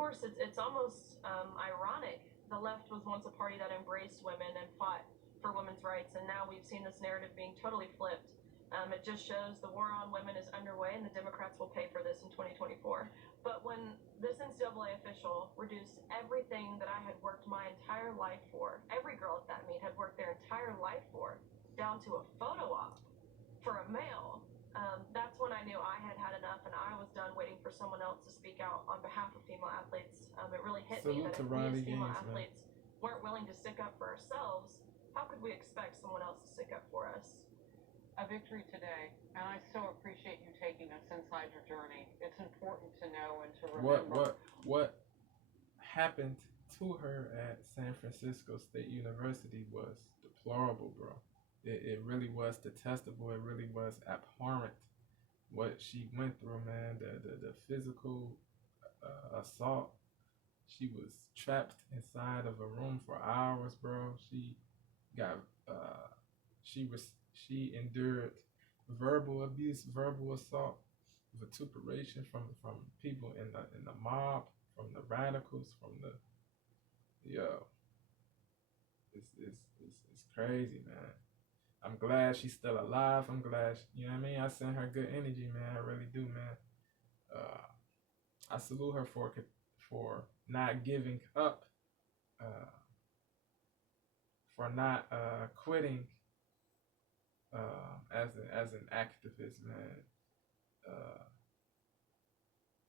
course, it's almost ironic. The left was once a party that embraced women and fought for women's rights, and now we've seen this narrative being totally flipped. It just shows the war on women is underway, and the Democrats will pay for this in 2024. But when this NCAA official reduced everything that I had worked my entire life for, every girl at that meet had worked their entire life for, down to a photo op for a male, that's when I knew I had had enough, and I was done waiting for someone else to speak out on behalf of female athletes. It really hit me that if we as female athletes weren't willing to stick up for ourselves, how could we expect someone else to stick up for us? A victory today, and I so appreciate you taking us inside your journey. It's important to know and to remember what happened to her at San Francisco State University was deplorable, bro. It really was detestable. It really was abhorrent what she went through, man. The physical assault. She was trapped inside of a room for hours, bro. She got she endured verbal abuse, verbal assault, vituperation from people in the mob, from the radicals, from the it's crazy, man. I'm glad she's still alive. I'm glad, you know what I mean? I send her good energy, man. I really do, man. I salute her for not giving up, for not quitting as an activist, man.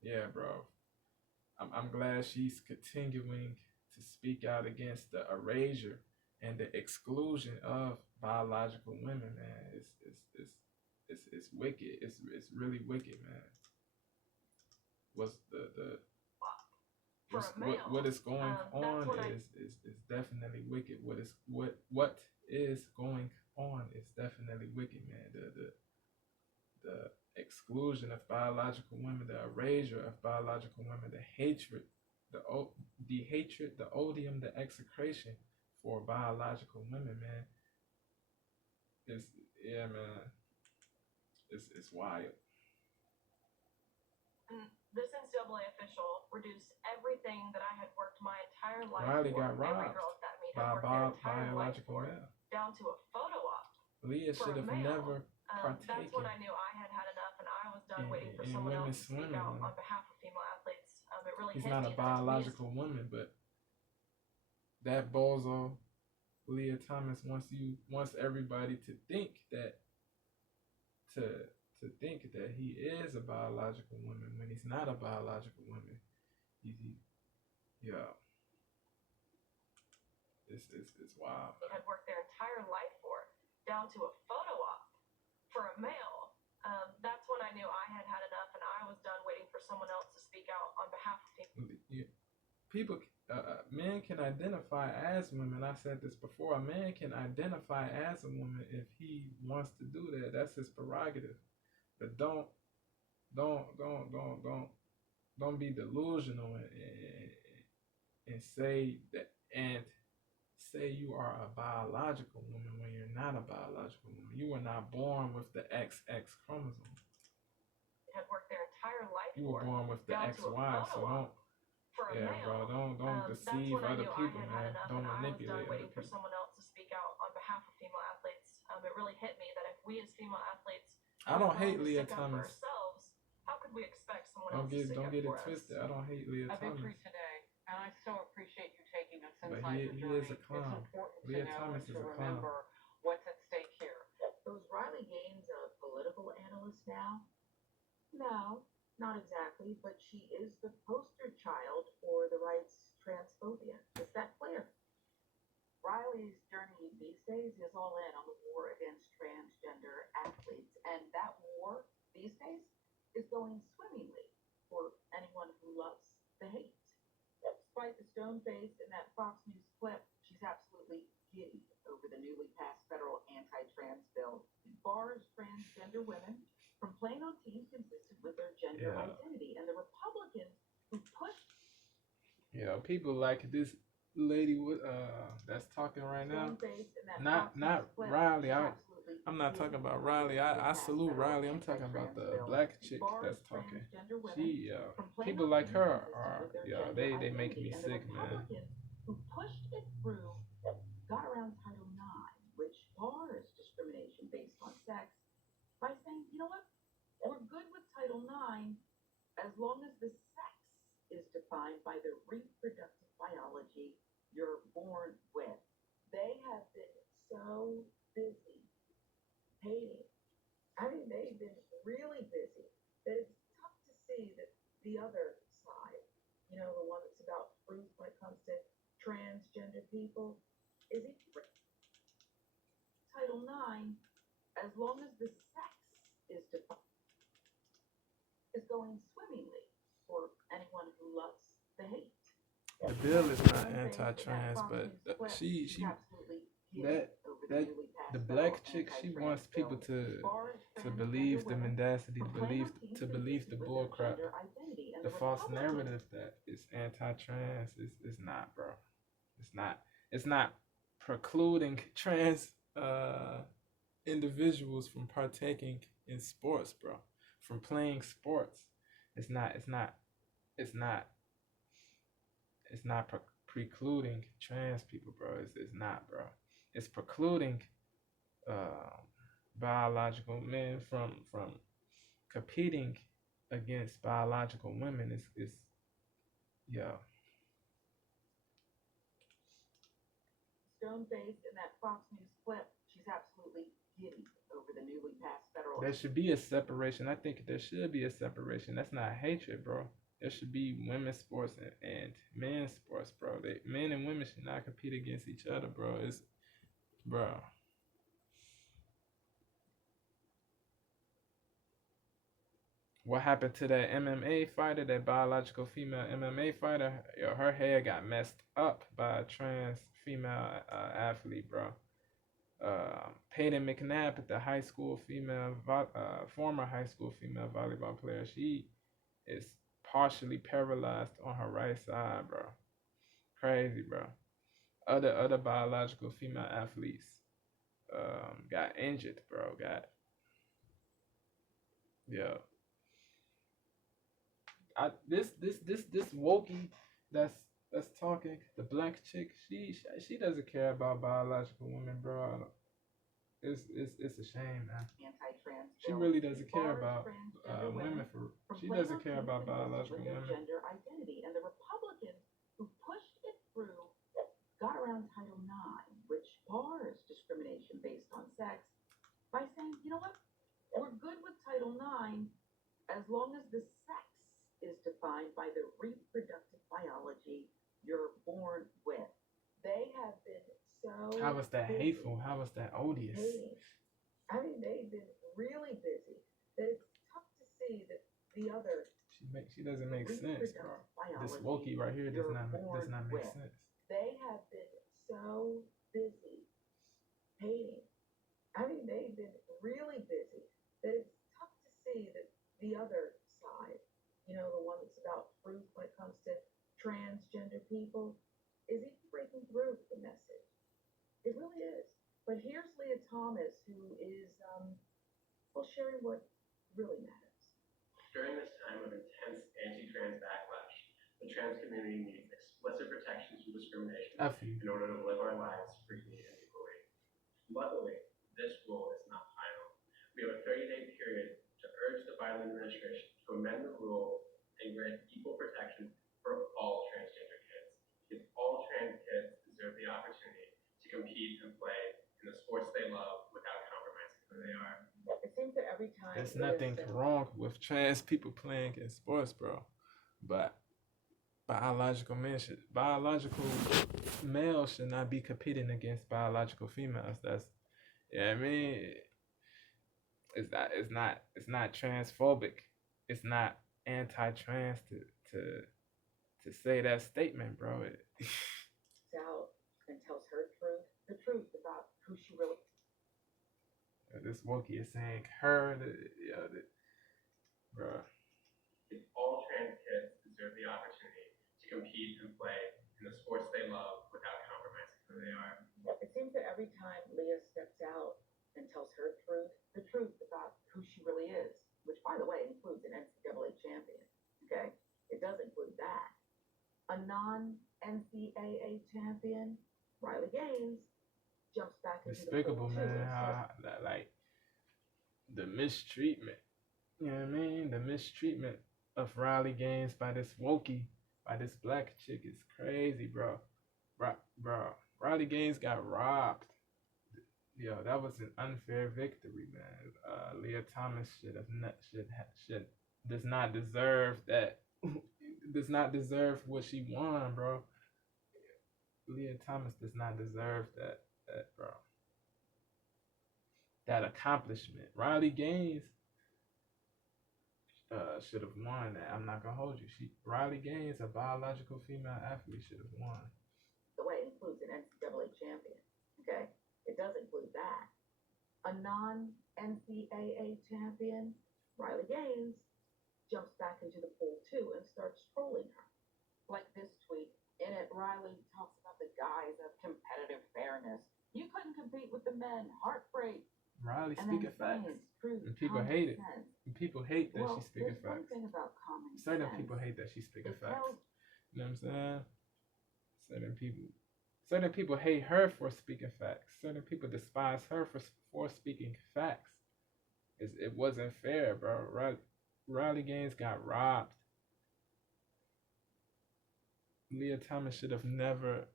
Yeah, bro. I'm glad she's continuing to speak out against the erasure and the exclusion of biological women, man. It's wicked. It's really wicked, man. What's what is going on is definitely wicked. What is going on is definitely wicked, man. The exclusion of biological women, the erasure of biological women, the hatred, the odium, the execration for biological women, man. Man. It's wild. This NCAA official reduced everything that I had worked my entire life Riley for. got robbed every girl at that meet had worked their entire life for, down to a photo op. Leah should have never partaken. That's when I knew I had had enough, and I was done waiting for someone else to speak out on behalf of female athletes. It really He's hit not me a biological woman, but that bozo Leah Thomas wants everybody to think that he is a biological woman when he's not a biological woman. It's wild. They had worked their entire life for, down to a photo op for a male. That's when I knew I had had enough, and I was done waiting for someone else to speak out on behalf of people. Men can identify as women. I said this before. A man can identify as a woman if he wants to do that. That's his prerogative. But don't be delusional and say that and say you are a biological woman when you're not a biological woman. You were not born with the XX chromosome. They had worked their entire life. You were born with the XY, so don't deceive other people, man. Don't manipulate other people. For someone else to speak out on behalf of female athletes. It really hit me that if we as female athletes I don't hate Leah Thomas. How could we expect someone else to stick up for us? Don't get it twisted. I don't hate Leah Thomas. A victory today, and I so appreciate you taking us inside your he journey. Is a clown. It's important Leah to know Thomas and to remember what's at stake here. Was Riley Gaines a political analyst now? No, not exactly, but she is the poster child for the right's transphobia. Is that clear? Riley's journey these days is all in on the war against transgender athletes, and that war these days is going swimmingly for anyone who loves the hate. Despite the stone face in that Fox News clip, she's absolutely giddy over the newly passed federal anti-trans bill. It bars transgender women from playing on teams consistent with their gender identity, and the Republicans who pushed people like this lady that's talking right now, not Riley. I'm not talking about Riley. I salute Riley. I'm talking about the black chick that's talking. She, people like her are, they making me sick, man. Who pushed it through got around Title IX, which bars discrimination based on sex, by saying, you know what, we're good with Title IX as long as the sex is defined by the reproductive biology you're born with. They have been so busy hating. I mean, they've been really busy that it's tough to see that the other side, the one that's about truth when it comes to transgender people, is even Title IX as long as the sex is defined, is going swimmingly for anyone who loves the hate. The bill is not anti-trans, but she that the black chick, she wants people to believe the mendacity, to believe the bullcrap, the false narrative that it's anti-trans. Is not, bro. It's not precluding trans individuals from partaking in sports, bro. From playing sports. It's not precluding trans people, bro. It's not, bro. It's precluding biological men from competing against biological women. It's Stone-faced in that Fox News clip, she's absolutely giddy over the newly passed federal. There should be a separation. I think there should be a separation. That's not hatred, bro. There should be women's sports and men's sports, bro. Men and women should not compete against each other, bro. Bro. What happened to that MMA fighter, that biological female MMA fighter? Yo, her hair got messed up by a trans female athlete, bro. Peyton McNabb, the former high school female volleyball player, she is partially paralyzed on her right side, bro. Crazy, bro. Other biological female athletes got injured, bro. This wokey that's talking, the black chick, she doesn't care about biological women, bro. It's a shame, man. She really doesn't care about women. She doesn't care about biological women. Gender identity, and the Republicans who pushed it through got around Title IX, which bars discrimination based on sex, by saying, you know what, we're good with Title IX as long as the sex is defined by the reproductive biology you're born with. They have been so. How was that hateful? How was that odious? I mean, they've been really busy. That it's tough to see that the other. She doesn't make sense, bro. This wokey right here does not make sense. They have been so busy hating. I mean, they've been really busy. That it's tough to see that the other side, the one that's about truth when it comes to transgender people, is even breaking through the message. It really is. But here's Leah Thomas, who is, sharing what really matters. During this time of intense anti-trans backlash, the trans community needs explicit protections from discrimination in order to live our lives freely and equally. Luckily, this rule is not final. We have a 30-day period to urge the Biden administration to amend the rule and grant equal protection for all transgender kids, because all trans kids deserve the opportunity to compete and play in the sports they love without compromising who they are. It seems that every time there's nothing wrong with trans people playing in sports, bro. But biological males should not be competing against biological females. That's I mean. It's not transphobic. It's not anti-trans to say that statement, bro. Out and tells her the truth about who she really. This wokey is saying her, bro. All trans kids deserve the opportunity to compete and play in the sports they love without compromising who they are. It seems that every time Leah steps out and tells her A non-NCAA champion, Riley Gaines, jumps back into Despicable, the pool, man. too, How, like, the mistreatment. You know what I mean? The mistreatment of Riley Gaines by this Wokey, by this black chick is crazy, bro. Bro, Riley Gaines got robbed. Yo, that was an unfair victory, man. Leah Thomas does not deserve that. Does not deserve what she won, bro. Leah Thomas does not deserve that, bro. That accomplishment. Riley Gaines should have won that. I'm not gonna hold you. Riley Gaines, a biological female athlete, should have won. The way it includes an NCAA champion. Okay, it does include that. A non-NCAA champion, Riley Gaines, jumps back into the pool too and starts trolling her. Like this tweet. In it, Riley talks about the guise of competitive fairness. You couldn't compete with the men. Heartbreak. Riley speaking facts. And people hate it. And people hate that she's speaking facts. Certain people hate that she's speaking facts. You know what I'm saying? Certain people hate her for speaking facts. Certain people despise her for speaking facts. It wasn't fair, bro. Riley Gaines got robbed. Leah Thomas should have never.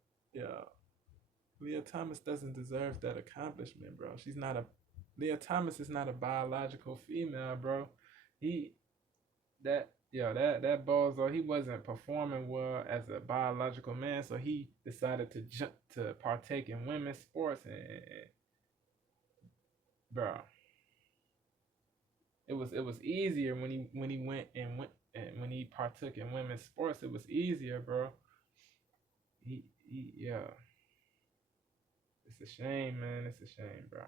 Leah Thomas doesn't deserve that accomplishment, bro. Leah Thomas is not a biological female, bro. That bozo, he wasn't performing well as a biological man, so he decided to partake in women's sports, and bro, it was easier when he partook in women's sports. It was easier, bro. Yeah. It's a shame, man. It's a shame, bro.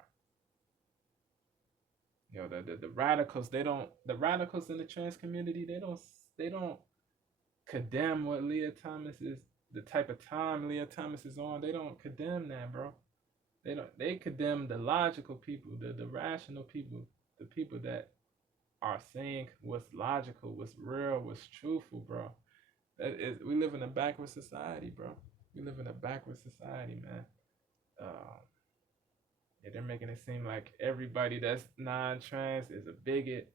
Yo, the radicals, the radicals in the trans community, they don't condemn what Leah Thomas is, the type of time Leah Thomas is on. They don't condemn that, bro. They condemn the logical people, the rational people, the people that are saying what's logical, what's real, what's truthful, bro. We live in a backward society, bro. We live in a backward society, man. Yeah, they're making it seem like everybody that's non-trans is a bigot.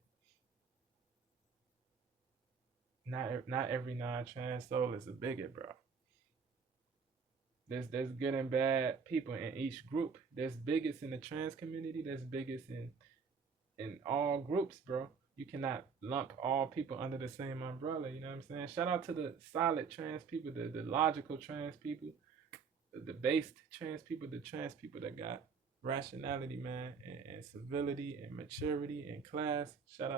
Not every non-trans soul is a bigot, bro. There's good and bad people in each group. There's bigots in the trans community. There's bigots in all groups, bro. You cannot lump all people under the same umbrella. You know what I'm saying? Shout out to the solid trans people, the logical trans people, the based trans people, the trans people that got rationality, man, and civility and maturity and class. Shout out